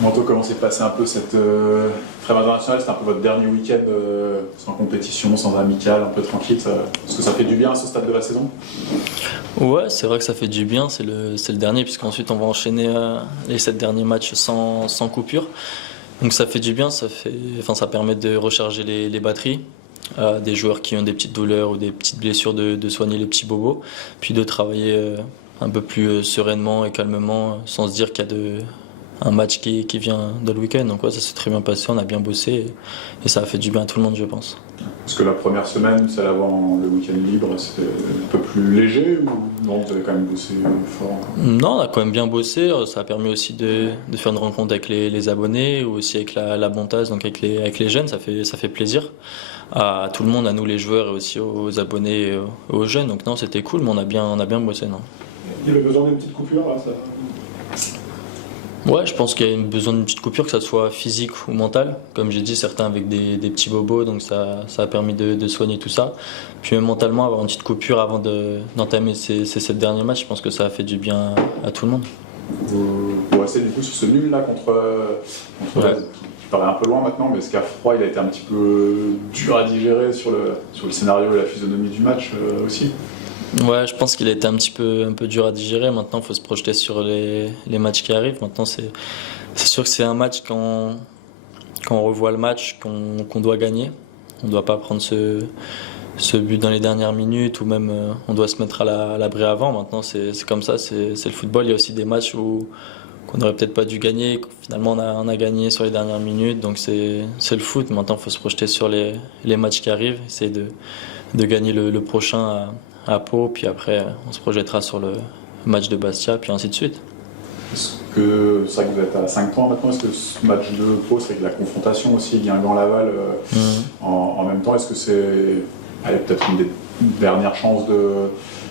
Manteau, comment s'est passé un peu cette trêve internationale? C'était un peu votre dernier week-end sans compétition, sans amical, un peu tranquille. Est-ce que ça fait du bien à ce stade de la saison? Ouais, c'est vrai que ça fait du bien, c'est le dernier, puisqu'ensuite on va enchaîner les 7 derniers matchs sans coupure. Donc ça fait du bien, ça permet de recharger les batteries. Des joueurs qui ont des petites douleurs ou des petites blessures de soigner les petits bobos, puis de travailler un peu plus sereinement et calmement, sans se dire qu'il y a un match qui vient de le week-end. Donc ouais, ça s'est très bien passé, on a bien bossé et ça a fait du bien à tout le monde, je pense. Est-ce que la première semaine, celle avant le week-end libre, c'était un peu plus léger ou non, vous avez quand même bossé fort encore? Non, on a quand même bien bossé, ça a permis aussi de faire une rencontre avec les abonnés ou aussi avec la Bontasse, donc avec les jeunes, ça fait plaisir à tout le monde, à nous les joueurs et aussi aux abonnés et aux jeunes. Donc non, c'était cool, mais on a bien bossé, non. Il y avait besoin d'une petite coupure là, ça... Ouais, je pense qu'il y a besoin d'une petite coupure, que ça soit physique ou mentale. Comme j'ai dit, certains avec des petits bobos, donc ça a permis de soigner tout ça. Puis même mentalement, avoir une petite coupure avant d'entamer ces 7 derniers matchs, je pense que ça a fait du bien à tout le monde. Vous restez du coup sur ce nul là contre Ouais. qui paraît un peu loin maintenant, mais est-ce qu'à froid il a été un petit peu dur à digérer sur le scénario et la physionomie du match aussi? Ouais, je pense qu'il a été un peu dur à digérer. Maintenant, il faut se projeter sur les matchs qui arrivent. Maintenant, c'est sûr que c'est un match quand on revoit le match qu'on doit gagner. On ne doit pas prendre ce but dans les dernières minutes ou même on doit se mettre à l'abri avant. Maintenant, c'est comme ça, c'est le football. Il y a aussi des matchs qu'on n'aurait peut-être pas dû gagner. Finalement, on a gagné sur les dernières minutes. Donc, c'est le foot. Maintenant, il faut se projeter sur les matchs qui arrivent. Essayer de gagner le prochain à Pau, puis après on se projettera sur le match de Bastia, puis ainsi de suite. Est-ce que c'est vrai que vous êtes à 5 points maintenant, est-ce que ce match de Pau, c'est avec la confrontation aussi, Guingamp-Laval en même temps, est-ce que c'est peut-être une des dernières chances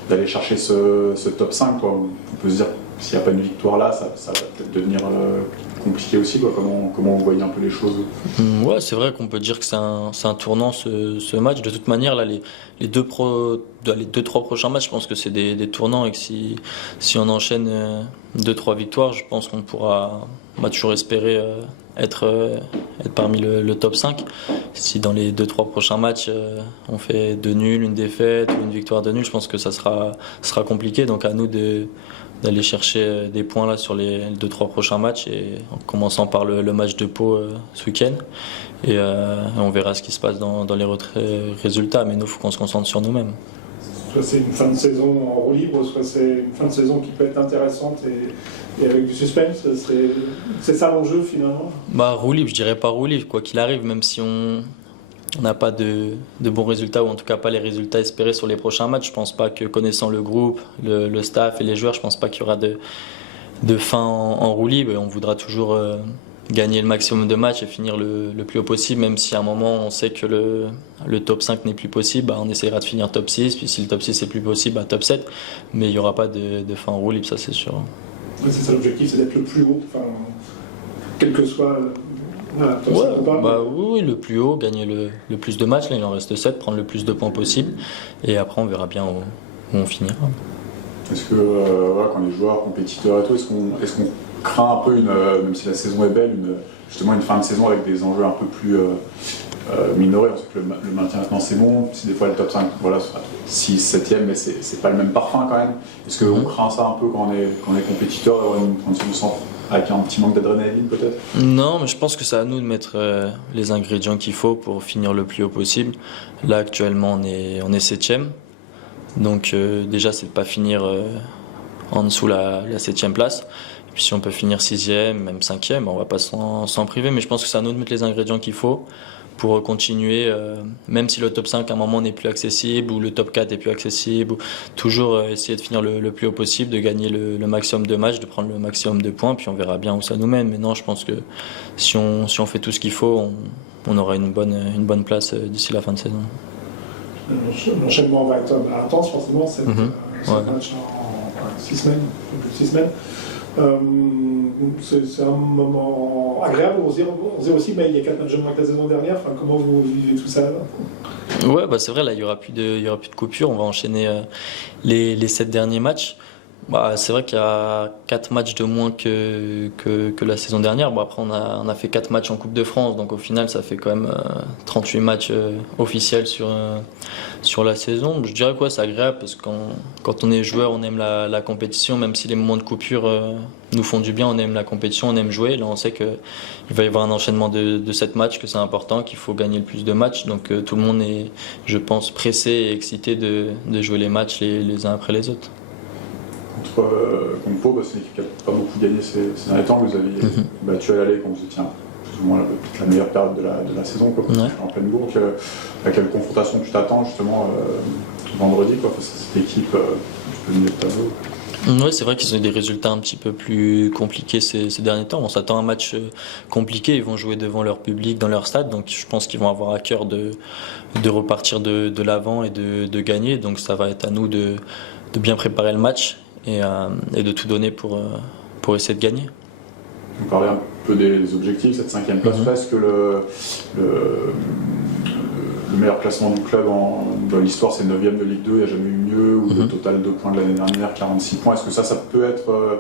d'aller chercher ce top 5 quoi? On peut se dire s'il n'y a pas une victoire là, ça va peut-être devenir compliqué aussi quoi. Comment vous voyez un peu les choses? Ouais, c'est vrai qu'on peut dire que c'est un tournant ce match. De toute manière, là, les 2-3 prochains matchs, je pense que c'est des tournants et que si on enchaîne 2-3 victoires, je pense qu'on pourra toujours espérer être parmi le top 5. Si dans les 2-3 prochains matchs, on fait 2 nuls, une défaite ou une victoire de nul, je pense que ça sera compliqué. Donc à nous d'aller chercher des points là sur les 2-3 prochains matchs et en commençant par le match de Pau ce week-end et on verra ce qui se passe dans les autres résultats, mais nous il faut qu'on se concentre sur nous-mêmes. Soit c'est une fin de saison en roue libre, soit c'est une fin de saison qui peut être intéressante et avec du suspense, c'est ça l'enjeu finalement? Roue libre, je dirais pas roue libre, quoi qu'il arrive, même si on n'a pas de bons résultats, ou en tout cas pas les résultats espérés sur les prochains matchs. Je pense pas que, connaissant le groupe, le staff et les joueurs, je pense pas qu'il y aura de fin en roue libre. Et on voudra toujours gagner le maximum de matchs et finir le plus haut possible, même si à un moment on sait que le top 5 n'est plus possible, on essaiera de finir top 6, puis si le top 6 n'est plus possible, top 7. Mais il n'y aura pas de fin en roue libre, ça c'est sûr. Ouais, c'est ça l'objectif, c'est d'être le plus haut, enfin, quel que soit... Voilà, oui, le plus haut, gagner le plus de matchs, là il en reste 7, prendre le plus de points possible et après on verra bien où on finira. Est-ce que quand les joueurs, compétiteurs et tout, est-ce qu'on craint un peu, même si la saison est belle, justement une fin de saison avec des enjeux un peu plus minorés? On sait que le maintien maintenant c'est bon, si des fois le top 5, voilà, 6, 7e, mais c'est pas le même parfum quand même. Est-ce qu'on craint ça un peu quand on est compétiteur, quand on se sent avec un petit manque d'adrénaline peut-être? Non, mais je pense que c'est à nous de mettre les ingrédients qu'il faut pour finir le plus haut possible. Là actuellement on est 7e, donc déjà c'est de pas finir en dessous la 7e place. Et puis si on peut finir 6e, même 5e, on va pas s'en priver, mais je pense que c'est à nous de mettre les ingrédients qu'il faut pour continuer, même si le top 5 à un moment n'est plus accessible ou le top 4 est plus accessible, toujours essayer de finir le plus haut possible, de gagner le maximum de matchs, de prendre le maximum de points, puis on verra bien où ça nous mène. Mais non, je pense que si on fait tout ce qu'il faut, on aura une bonne place d'ici la fin de saison. L'enchaînement va être intense forcément, c'est un match en 6 semaines, plus de 6 semaines. C'est un moment agréable. On se dit aussi, mais il y a 4 matchs de moins que la saison dernière. Enfin, comment vous vivez tout ça là? Ouais, c'est vrai, là il y aura plus de coupure. On va enchaîner les 7 derniers matchs. Bah, c'est vrai qu'il y a 4 matchs de moins que la saison dernière. Bon, après, on a fait 4 matchs en Coupe de France, donc au final, ça fait quand même 38 matchs officiels sur la saison. Je dirais quoi, c'est agréable parce que quand on est joueur, on aime la compétition, même si les moments de coupure nous font du bien, on aime la compétition, on aime jouer. Là, on sait qu'il va y avoir un enchaînement de 7 matchs, que c'est important, qu'il faut gagner le plus de matchs. Donc tout le monde est, je pense, pressé et excité de jouer les matchs les uns après les autres. Contre Pau, c'est une équipe qui n'a pas beaucoup gagné ces derniers temps. Vous aviez battu à l'aller quand vous étiez plus ou moins la meilleure période de la saison, quoi, en pleine bourre. À quelle confrontation tu t'attends justement vendredi face à cette équipe du milieu de tableau? Oui, c'est vrai qu'ils ont eu des résultats un petit peu plus compliqués ces derniers temps. On s'attend à un match compliqué. Ils vont jouer devant leur public, dans leur stade. Donc je pense qu'ils vont avoir à cœur de repartir de l'avant et de gagner. Donc ça va être à nous de bien préparer le match et de tout donner pour essayer de gagner. On parlait un peu des objectifs, cette 5e place. Est-ce que le meilleur classement du club dans l'histoire, c'est 9e de Ligue 2, il n'y a jamais eu mieux, ou le total de points de l'année dernière, 46 points. Est-ce que ça peut être,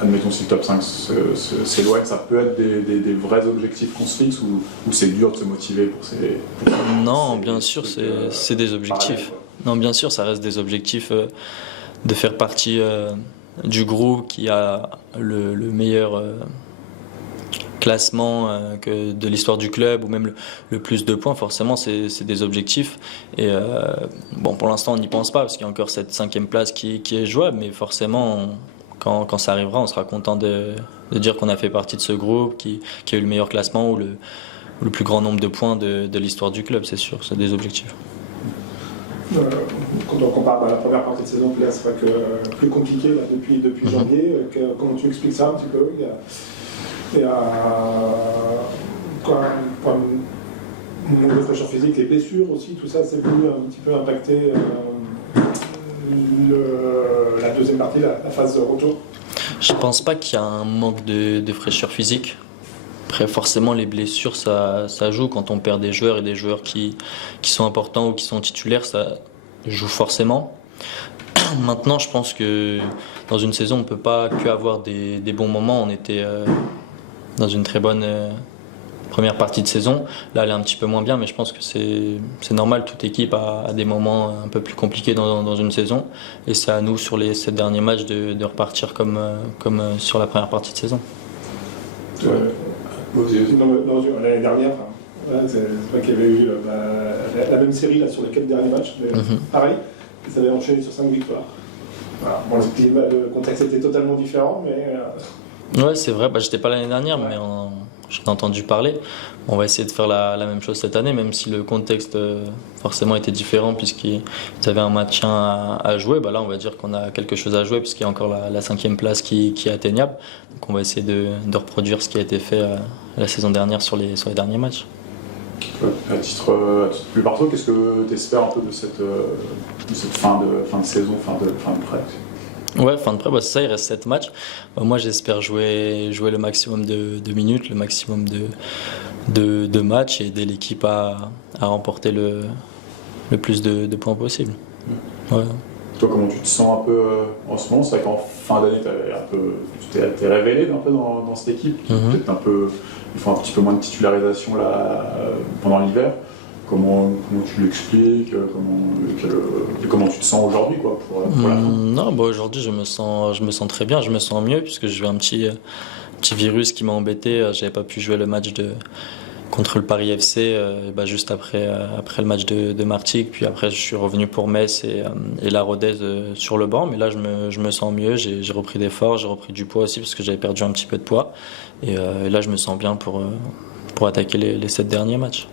admettons si le top 5 s'éloigne, ça peut être des vrais objectifs qu'on se fixe, ou c'est dur de se motiver pour ces... Non, bien sûr, c'est des objectifs. Non, bien sûr, ça reste des objectifs de faire partie du groupe qui a le meilleur classement de l'histoire du club, ou même le plus de points. Forcément, c'est des objectifs. Et pour l'instant, on n'y pense pas parce qu'il y a encore cette 5e place qui est jouable, mais forcément, quand ça arrivera, on sera content de dire qu'on a fait partie de ce groupe qui a eu le meilleur classement ou le plus grand nombre de points de l'histoire du club, c'est sûr, c'est des objectifs. Quand on compare la première partie de saison, là, c'est vrai que plus compliqué là, depuis janvier. Comment tu expliques ça un petit peu? Il y a quoi, un manque de fraîcheur physique, les blessures aussi, tout ça, c'est venu un petit peu impacter la deuxième partie, la phase de retour. Je pense pas qu'il y a un manque de fraîcheur physique. Après, forcément, les blessures, ça joue. Quand on perd des joueurs et des joueurs qui sont importants ou qui sont titulaires, ça joue forcément. Maintenant, je pense que dans une saison, on ne peut pas qu'avoir des bons moments. On était dans une très bonne première partie de saison. Là, elle est un petit peu moins bien, mais je pense que c'est normal. Toute équipe a des moments un peu plus compliqués dans une saison. Et c'est à nous, sur les 7 derniers matchs, de repartir comme sur la première partie de saison. L'année dernière, c'est vrai qu'il y avait eu la même série là, sur les 4 derniers matchs, mais pareil, ils avaient enchaîné sur 5 victoires. Voilà. Bon, le contexte était totalement différent, mais... Ouais, c'est vrai, j'étais pas l'année dernière, mais j'en ai entendu parler. On va essayer de faire la même chose cette année, même si le contexte forcément était différent, puisqu'ils avaient un maintien à jouer. Là, on va dire qu'on a quelque chose à jouer, puisqu'il y a encore la 5e place qui est atteignable. Donc on va essayer de reproduire ce qui a été fait la saison dernière sur les derniers matchs. À titre plus perso, qu'est-ce que tu espères un peu de cette fin de saison, fin de prêt? Ouais, fin de prêt, c'est ça, il reste 7 matchs. Moi, j'espère jouer le maximum de minutes, le maximum de matchs et aider l'équipe à remporter le plus de points possible. Ouais. Toi, comment tu te sens un peu en ce moment? C'est vrai qu'en fin d'année, tu t'es révélé un peu dans cette équipe. Peut-être il faut un petit peu moins de titularisation là, pendant l'hiver. Comment tu l'expliques, comment tu te sens aujourd'hui pour la fin? Non, aujourd'hui je me sens très bien, je me sens mieux puisque j'ai eu un petit virus qui m'a embêté. J'avais pas pu jouer le match contre le Paris FC juste après le match de Martigues, puis après je suis revenu pour Metz et la Rodez sur le banc, mais là je me sens mieux, j'ai repris des forces, j'ai repris du poids aussi parce que j'avais perdu un petit peu de poids et là je me sens bien pour attaquer les 7 derniers matchs.